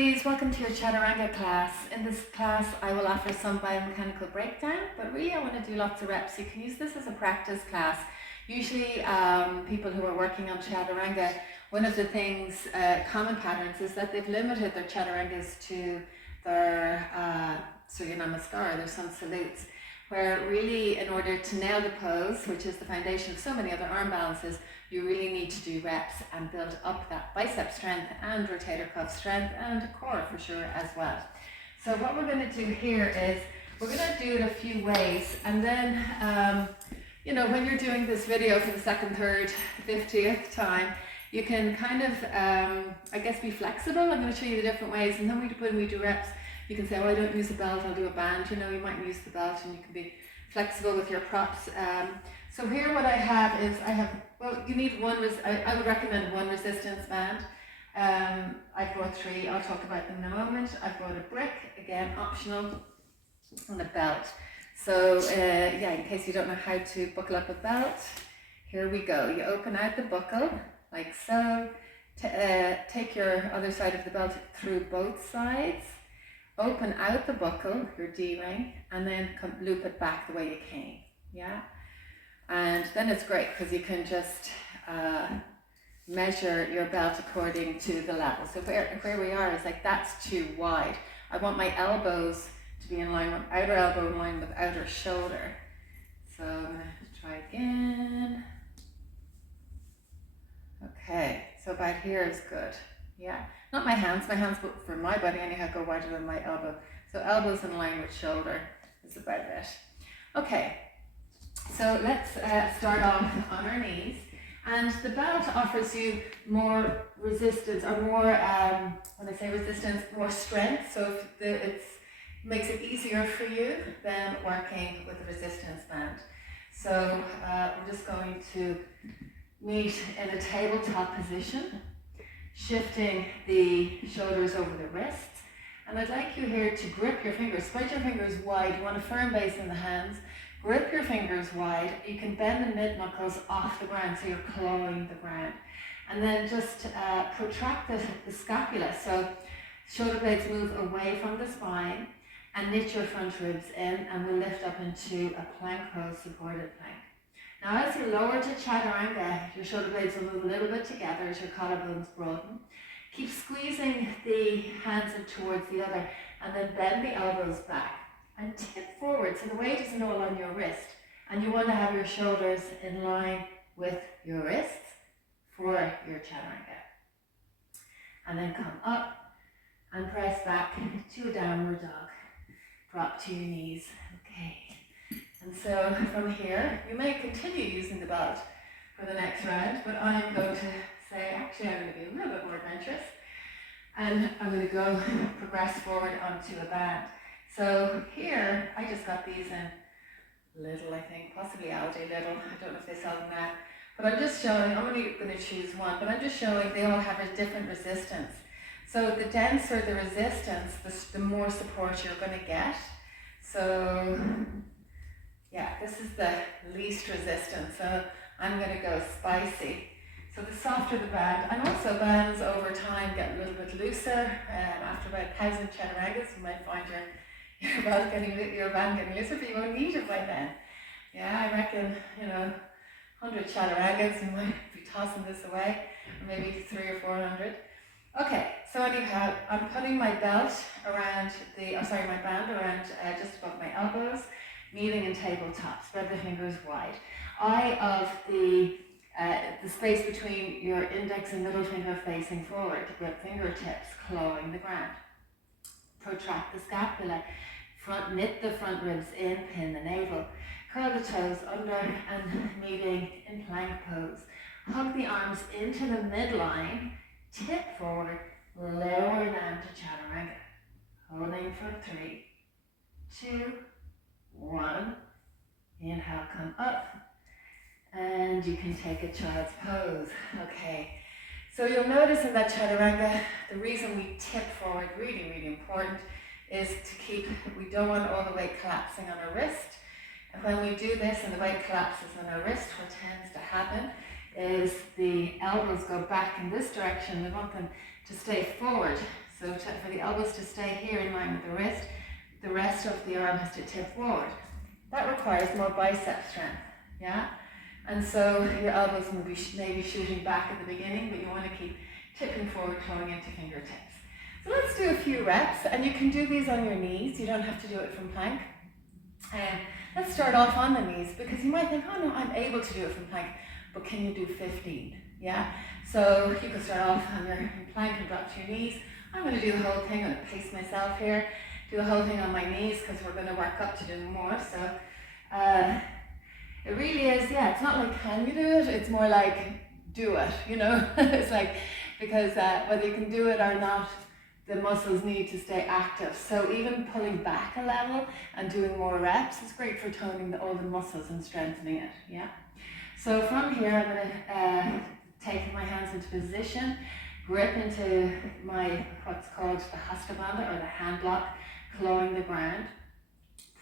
beauties, welcome to your Chaturanga class. In this class I will offer some biomechanical breakdown, but really I want to do lots of reps. You can use this as a practice class. Usually people who are working on Chaturanga, one of the things, common patterns, is that they've limited their Chaturangas to their Surya Namaskar, their sun salutes, where really in order to nail the pose, which is the foundation of so many other arm balances, you really need to do reps and build up that bicep strength and rotator cuff strength and core for sure as well. So what we're going to do here is we're going to do it a few ways, and then when you're doing this video for the second, third, 50th time, you can kind of be flexible. I'm going to show you the different ways, and then when we do reps, you can say, oh, I don't use a belt, I'll do a band. You might use the belt, and you can be flexible with your props. So here what I have is, you need one, I would recommend one resistance band. I've brought 3, I'll talk about them in a moment. I've brought a brick, again optional, and a belt. So in case you don't know how to buckle up a belt, here we go. You open out the buckle, like so. Take your other side of the belt through both sides. Open out the buckle, your D-ring, and then loop it back the way you came, yeah? And then it's great because you can just measure your belt according to the level. So where we are is like, that's too wide. I want my elbows to be in line with outer elbow in line with outer shoulder. So I'm going to try again. Okay, so about here is good. Yeah, not my hands, but for my body anyhow go wider than my elbow. So elbows in line with shoulder is about it. Okay, so let's start off on our knees. And the belt offers you more resistance, or more, when I say resistance, more strength. So it makes it easier for you than working with a resistance band. So we're just going to meet in a tabletop position, shifting the shoulders over the wrists. And I'd like you here to grip your fingers, spread your fingers wide. You want a firm base in the hands. Grip your fingers wide. You can bend the mid-knuckles off the ground so you're clawing the ground. And then just protract the scapula. So shoulder blades move away from the spine, and knit your front ribs in, and we'll lift up into a plank pose, supported plank. Now as you lower to Chaturanga, your shoulder blades will move a little bit together as your collarbones broaden. Keep squeezing the hands in towards the other, and then bend the elbows back and tip forward so the weight isn't all on your wrist. And you want to have your shoulders in line with your wrists for your Chaturanga. And then come up and press back to a downward dog. Drop to your knees. Okay. And so from here, you may continue using the belt for the next round, but I'm going to say, actually I'm going to be a little bit more adventurous, and I'm going to progress forward onto a band. So here, I just got these in little, I think, possibly Aldi little, I don't know if they sell them now, but I'm just showing, I'm only going to choose one, but I'm just showing they all have a different resistance. So the denser the resistance, the more support you're going to get. So yeah, this is the least resistance, so I'm going to go spicy. So the softer the band, and also bands over time get a little bit looser. After about 1,000 Chaturangas, you might find your band getting looser, but you won't need it by then. Yeah, I reckon, 100 Chaturangas, you might be tossing this away, or maybe 300 or 400. Okay, so anyhow, I'm putting my belt around my band around just above my elbows, kneeling in tabletop, spread the fingers wide. Eye of the space between your index and middle finger facing forward, grip fingertips, clawing the ground. Protract the scapula, knit the front ribs in, pin the navel. Curl the toes under and meeting in plank pose. Hug the arms into the midline, tip forward, lower down to Chaturanga. Holding for 3, 2, 1. Inhale, come up, and you can take a child's pose. Okay, so you'll notice in that Chaturanga, the reason we tip forward, really, really important, is we don't want all the weight collapsing on our wrist. And when we do this and the weight collapses on our wrist, what tends to happen is the elbows go back in this direction. We want them to stay forward. So for the elbows to stay here in line with the wrist, the rest of the arm has to tip forward. That requires more bicep strength, yeah? And so your elbows will be maybe shooting back at the beginning, but you want to keep tipping forward, toeing into fingertips. So let's do a few reps, and you can do these on your knees. You don't have to do it from plank. Let's start off on the knees, because you might think, oh no, I'm able to do it from plank, but can you do 15? Yeah? So you can start off on your plank and drop to your knees. I'm going to do the whole thing. I'm going to pace myself here. Do the whole thing on my knees, because we're going to work up to do more. So it really is, yeah, it's not like can you do it, it's more like do it, you know. It's like, because whether you can do it or not, the muscles need to stay active. So even pulling back a level and doing more reps is great for toning all the muscles and strengthening it, yeah. So from here, I'm going to take my hands into position, grip into my, what's called the Hastabandha, or the hand block, clawing the ground.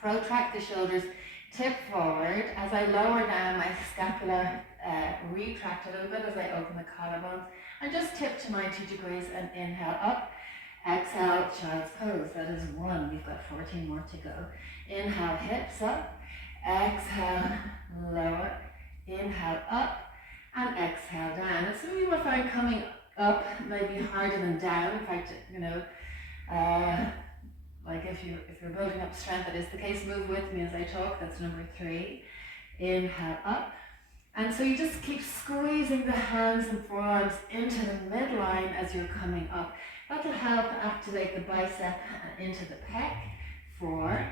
Protract the shoulders, tip forward. As I lower down, my scapula retract a little bit as I open the collarbones. And just tip to 90 degrees and inhale up. Exhale, child's pose. That is 1. We've got 14 more to go. Inhale, hips up. Exhale, lower. Inhale, up. And exhale, down. And some of you will find coming up maybe harder than down. In fact, you know, like if you're building up strength, that is the case. Move with me as I talk. That's number 3. Inhale, up. And so you just keep squeezing the hands and forearms into the midline as you're coming up. That'll help activate the bicep into the pec. 4.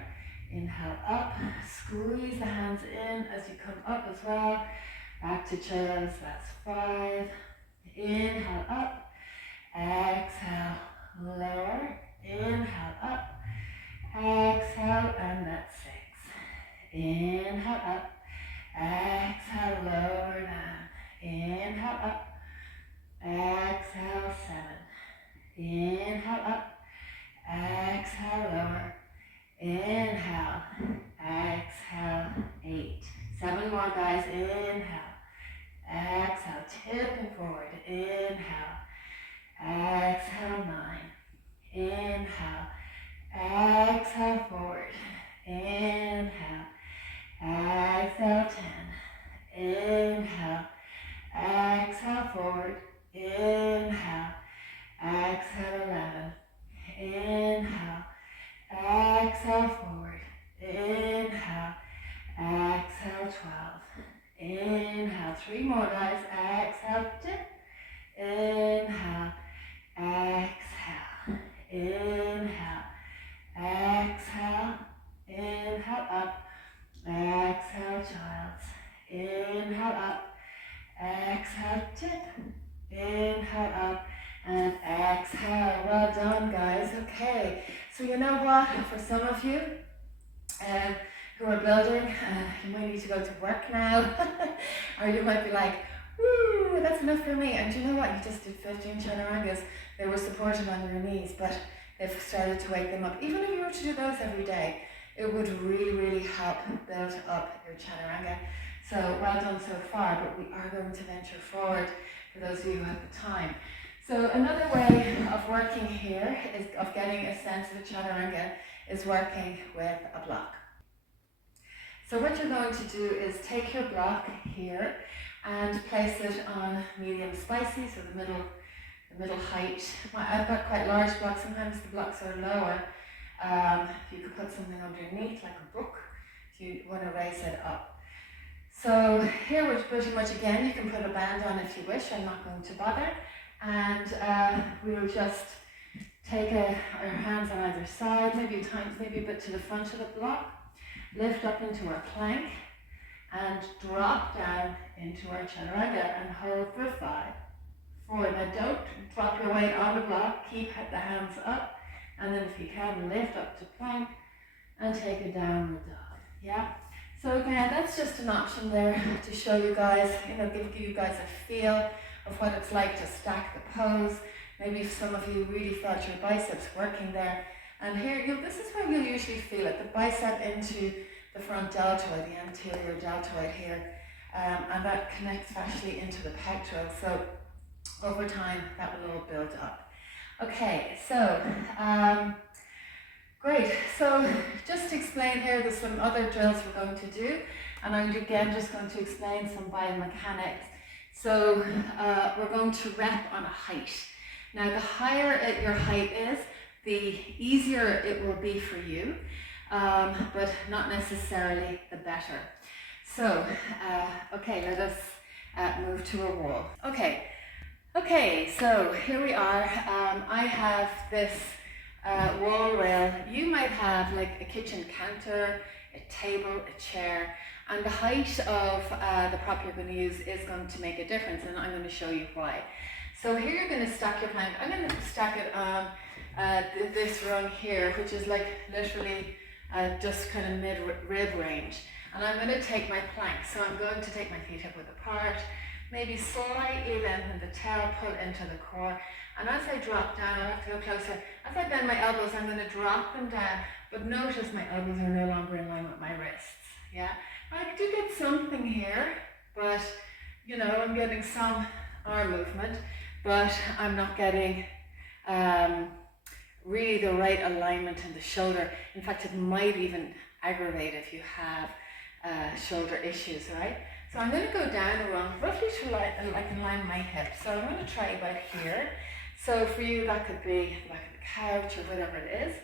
Inhale, up. Squeeze the hands in as you come up as well. Back to child's. That's 5. Inhale, up. Exhale, lower. Inhale, up. Exhale, and that's 6. Inhale, up. Exhale, lower down. Inhale, up. Exhale, 7. Inhale, up. Exhale, lower. Inhale. Exhale, 8. 7 more, guys. Inhale. Exhale, tipping forward. Inhale. Exhale, 9. Inhale. Exhale, forward. Inhale. Exhale, 10. Inhale. Exhale, forward. Inhale. Exhale, 11. Inhale. Exhale, forward. Inhale. Exhale, 12. Inhale. 3 more, guys. Exhale, dip. Inhale. Exhale. Inhale. Exhale. Inhale, up. Exhale, child's. Inhale, up. Exhale, tip. Inhale, up. And exhale. Well done, guys. Okay. So you know what? For some of you who are building, you might need to go to work now. Or you might be like, woo, that's enough for me. And you know what? You just did 15 chaturangas. They were supported on your knees, but they've started to wake them up. Even if you were to do those every day, it would really, really help build up your chaturanga. So well done so far, but we are going to venture forward for those of you who have the time. So another way of working here, of getting a sense of a chaturanga, is working with a block. So what you're going to do is take your block here and place it on medium spicy, so the middle height. I've got quite large blocks. Sometimes the blocks are lower. You could put something underneath, like a book, if you want to raise it up. So here we're pretty much, again, you can put a band on if you wish. I'm not going to bother. And we'll just take our hands on either side, maybe a bit to the front of the block, lift up into our plank, and drop down into our chaturanga and hold for 5, 4. Now don't drop your weight on the block, keep the hands up, and then if you can, lift up to plank and take a downward dog. Yeah? So again, that's just an option there to show you guys, give you guys a feel of what it's like to stack the pose. Maybe some of you really felt your biceps working there. And here, this is where you'll usually feel it, the bicep into the front deltoid, the anterior deltoid here. And that connects actually into the pectoral. So over time, that will all build up. Okay, so great. So just to explain here, there's some other drills we're going to do, and I'm again just going to explain some biomechanics. So we're going to rep on a height. Now the higher your height is, the easier it will be for you, but not necessarily the better. So, okay, let us move to a wall. Okay, so here we are. I have this wall rail. You might have like a kitchen counter, a table, a chair, and the height of the prop you're going to use is going to make a difference, and I'm going to show you why. So here you're going to stack your plank. I'm going to stack it on this rung here, which is like literally just kind of mid-rib range. And I'm going to take my plank. So I'm going to take my feet hip width apart, maybe slightly lengthen the tail, pull into the core. And as I drop down, I have to go closer. As I bend my elbows, I'm going to drop them down. But notice my elbows are no longer in line with my wrists. Yeah, I do get something here, but you know, I'm getting some arm movement, but I'm not getting really the right alignment in the shoulder. In fact, it might even aggravate if you have shoulder issues, right? So I'm going to go down the rung roughly to like in line with my hips. So I'm going to try about here. So for you, that could be like the couch or whatever it is.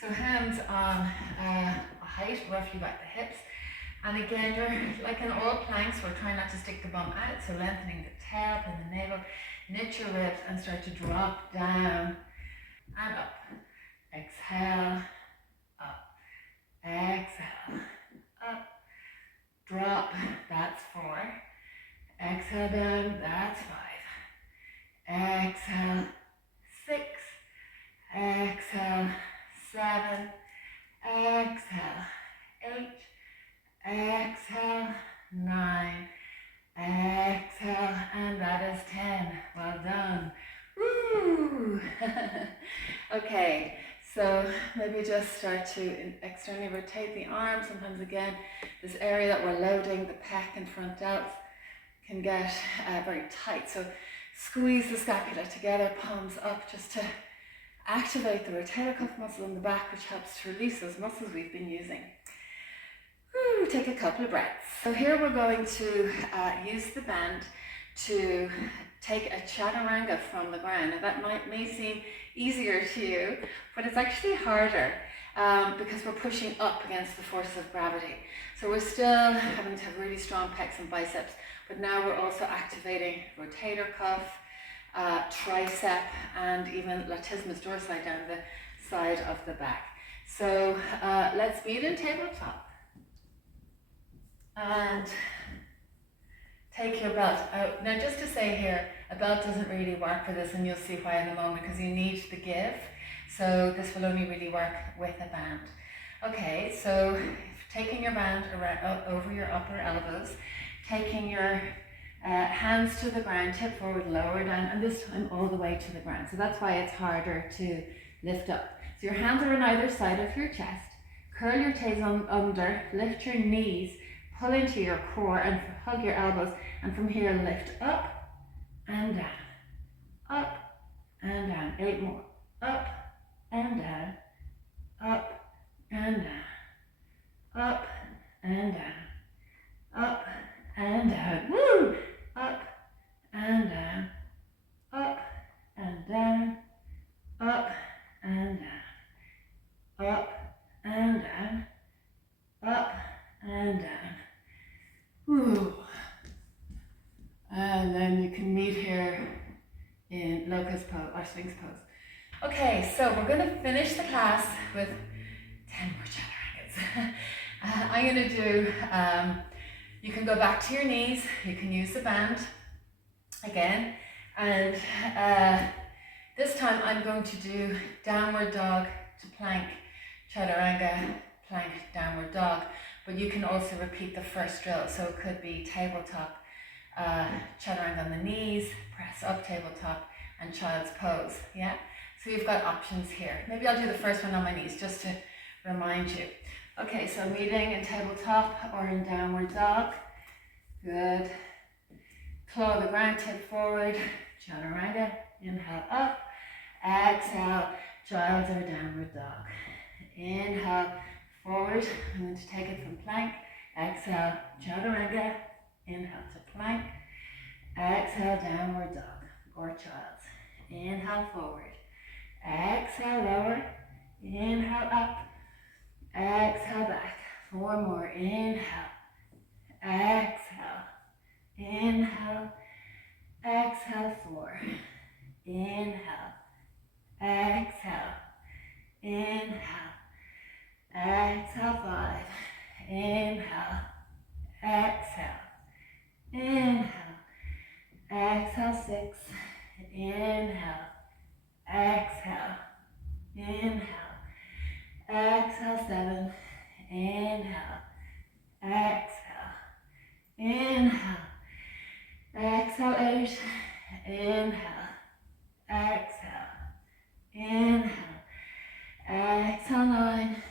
So hands on a height roughly about the hips. And again, you're like in all planks, we're trying not to stick the bum out. So lengthening the tail and the navel, knit your ribs and start to drop down and up. Exhale, up. Exhale, up. Drop, that's 4. Exhale down, that's 5. Exhale, 6. Exhale, 7. Exhale, 8. Exhale, 9. Exhale, and that is 10. Well done. Woo! Okay, so maybe just start to externally rotate the arm. Sometimes again, this area that we're loading, the pec and front delts, can get very tight. So squeeze the scapula together, palms up, just to activate the rotator cuff muscle in the back, which helps to release those muscles we've been using. Woo, take a couple of breaths. So here we're going to use the band to take a chaturanga from the ground. Now that may seem easier to you, but it's actually harder because we're pushing up against the force of gravity. So we're still having to have really strong pecs and biceps, but now we're also activating rotator cuff, tricep, and even latissimus dorsi down the side of the back. So let's meet in tabletop. And take your belt out. Now just to say here, a belt doesn't really work for this, and you'll see why in a moment, because you need the give. So this will only really work with a band. Okay, so taking your band around, over your upper elbows, taking your hands to the ground, tip forward, lower down, and this time all the way to the ground. So that's why it's harder to lift up. So your hands are on either side of your chest. Curl your toes under, lift your knees, pull into your core and hug your elbows, and from here lift up and down, up and down. 8 more. Up and down, up and down, up and down, up and down. Woo! Up and down, up and down, up and down, up and down, up and down. Woo. And then you can meet here in locust pose or sphinx pose. Okay, so we're going to finish the class with 10 more chaturangas. I'm going to do, you can go back to your knees, you can use the band again, and this time I'm going to do downward dog to plank, chaturanga, plank, downward dog. But you can also repeat the first drill. So it could be tabletop, chaturanga on the knees, press up tabletop, and child's pose. Yeah? So you've got options here. Maybe I'll do the first one on my knees just to remind you. Okay, so meeting in tabletop or in downward dog. Good. Claw the ground, tip forward, chaturanga, inhale up. Exhale, child's or downward dog. Inhale, forward. I'm going to take it from plank. Exhale, chaturanga. Inhale to plank. Exhale, downward dog or child's. Inhale, forward. Exhale, lower. Inhale, up. Exhale, back. 4 more. Inhale. Exhale. Inhale. Exhale, 4. Inhale. Exhale. Inhale. Exhale, 5. Inhale. Exhale. Inhale. Exhale, 6. Inhale. Exhale. Inhale. Exhale, 7. Inhale. Exhale. Inhale. Exhale, 8. Inhale. Exhale. Inhale. Exhale, 9.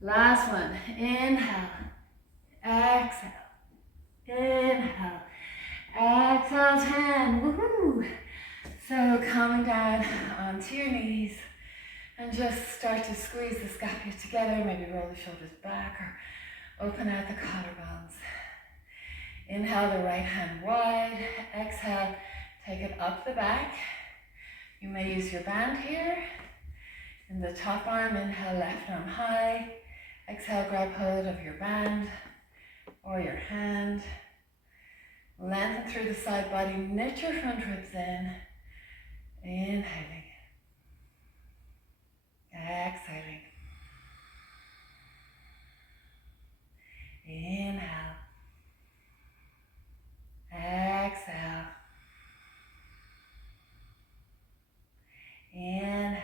Last one. Inhale. Exhale. Inhale. Exhale, 10. Woohoo! So coming down onto your knees and just start to squeeze the scapula together. Maybe roll the shoulders back or open out the collarbones. Inhale the right hand wide. Exhale, take it up the back. You may use your band here. In the top arm, inhale, left arm high. Exhale, grab hold of your band or your hand. Lengthen through the side body, knit your front ribs in. Inhaling. Exhaling. Inhale. Exhale. Inhale.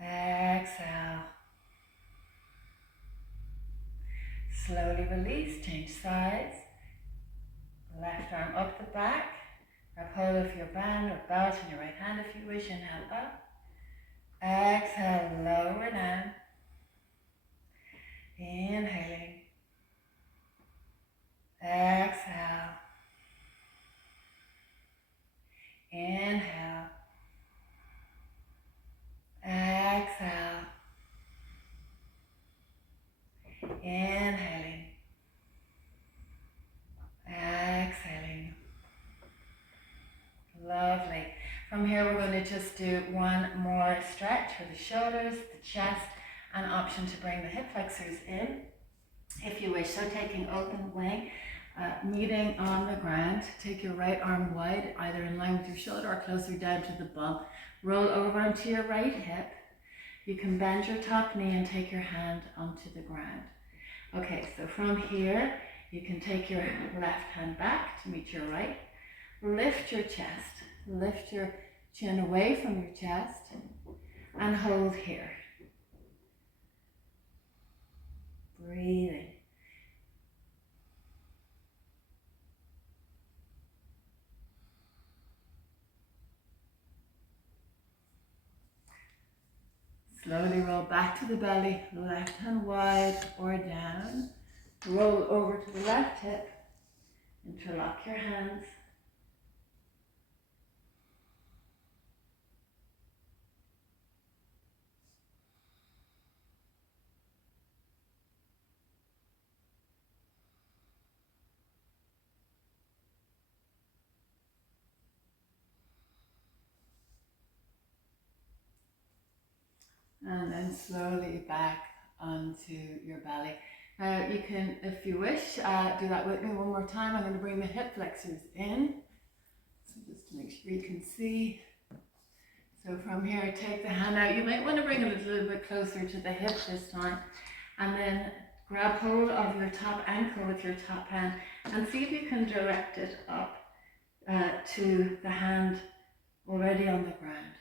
Exhale. Slowly release, change sides. Left arm up the back. Grab hold of your band or belt in your right hand if you wish. Inhale up. Exhale, lower down. Inhaling. Exhale. Inhale. Exhale. Inhaling. Exhaling. Lovely. From here we're going to just do one more stretch for the shoulders, the chest, and option to bring the hip flexors in if you wish. So taking open wing, meeting on the ground, take your right arm wide, either in line with your shoulder or closer down to the bum. Roll over onto your right hip. You can bend your top knee and take your hand onto the ground. Okay, so from here, you can take your left hand back to meet your right. Lift your chest, lift your chin away from your chest, and hold here. Breathing. Slowly roll back to the belly, left hand wide or down. Roll over to the left hip, interlock your hands. And then slowly back onto your belly. Now you can, if you wish, do that with me one more time. I'm going to bring the hip flexors in. So just to make sure you can see. So from here, take the hand out. You might want to bring it a little bit closer to the hip this time. And then grab hold of your top ankle with your top hand and see if you can direct it up to the hand already on the ground.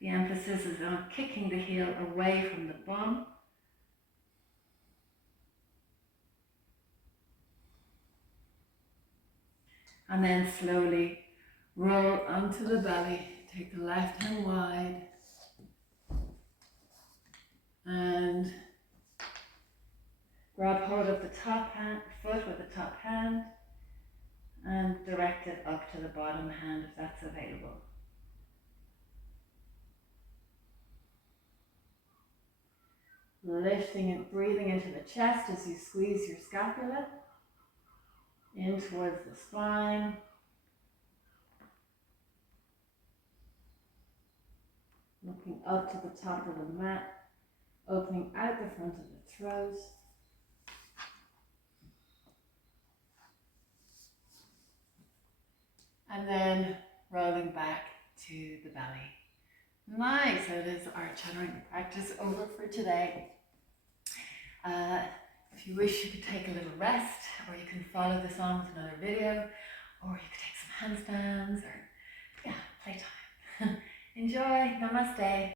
The emphasis is on kicking the heel away from the bum. And then slowly roll onto the belly. Take the left hand wide. And Grab hold of the top hand, foot with the top hand and direct it up to the bottom hand if that's available. Lifting and breathing into the chest as you squeeze your scapula in towards the spine. Looking up to the top of the mat, opening out the front of the throat. And then rolling back to the belly. Nice, so it is our Chaturanga practice over for today. If you wish, you could take a little rest, or you can follow this on with another video, or you could take some handstands, or yeah, playtime. Enjoy, namaste.